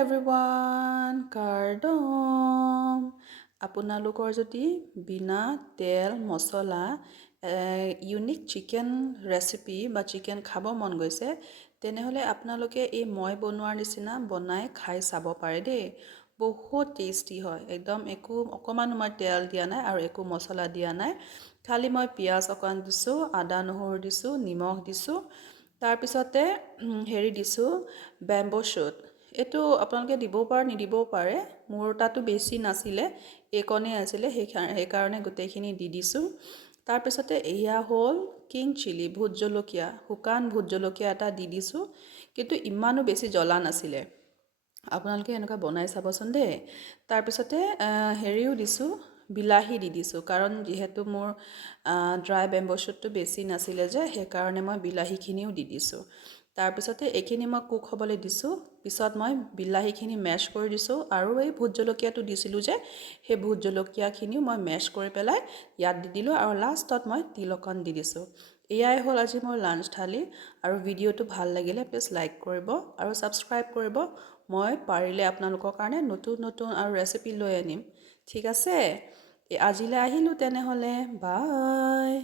everyone, কাৰ্ডম আপোনালোকৰ যদি বিনা তেল মছলা ইউনিক চিকেন ৰেচিপি বা চিকেন খাব মন গৈছে তেনেহ'লে আপোনালোকে এই মই বনোৱাৰ নিচিনা বনাই খাই চাব পাৰে দেই বহুত টেষ্টি হয় একদম অকণমান মই তেল দিয়া নাই আৰু একো মছলা দিয়া নাই খালি মই পিঁয়াজ অকণ দিছোঁ আদা নহৰু দিছোঁ নিমখ দিছোঁ তাৰপিছতে হেৰি দিছোঁ বেম্বো শ্বুট এইটো আপোনালোকে দিবও পাৰে নিদিবও পাৰে মোৰ তাতো বেছি নাছিলে এইকণেই আছিলে সেইকাৰণে গোটেইখিনি দি দিছোঁ তাৰপিছতে এয়া হ'ল কিং চিলি ভোট জলকীয়া শুকান ভোট জলকীয়া এটা দি দিছোঁ কিন্তু ইমানো বেছি জ্বলা নাছিলে আপোনালোকে এনেকুৱা বনাই চাবচোন দেই তাৰপিছতে হেৰিও দিছোঁ বিলাহী দি দিছোঁ কাৰণ যিহেতু মোৰ ড্ৰাই বেম্বো শ্বুটটো বেছি নাছিলে যে সেইকাৰণে মই বিলাহীখিনিও দি দিছোঁ তাৰপিছতে এইখিনি মই কুক হ'বলৈ দিছোঁ পিছত মই বিলাহীখিনি মেছ কৰি দিছোঁ আৰু এই ভোট জলকীয়াটো দিছিলোঁ যে সেই ভোট জলকীয়াখিনিও মই মেছ কৰি পেলাই ইয়াত দি দিলোঁ আৰু লাষ্টত মই তিল অকণ দি দিছোঁ এয়াই হ'ল আজি মোৰ লাঞ্চ থালি আৰু ভিডিঅ'টো ভাল লাগিলে প্লিজ লাইক কৰিব আৰু ছাবস্ক্ৰাইব কৰিব মই পাৰিলে আপোনালোকৰ কাৰণে নতুন নতুন আৰু ৰেচিপি লৈ আনিম ঠিক আছে আজিলৈ আহিলোঁ তেনেহ'লে বাই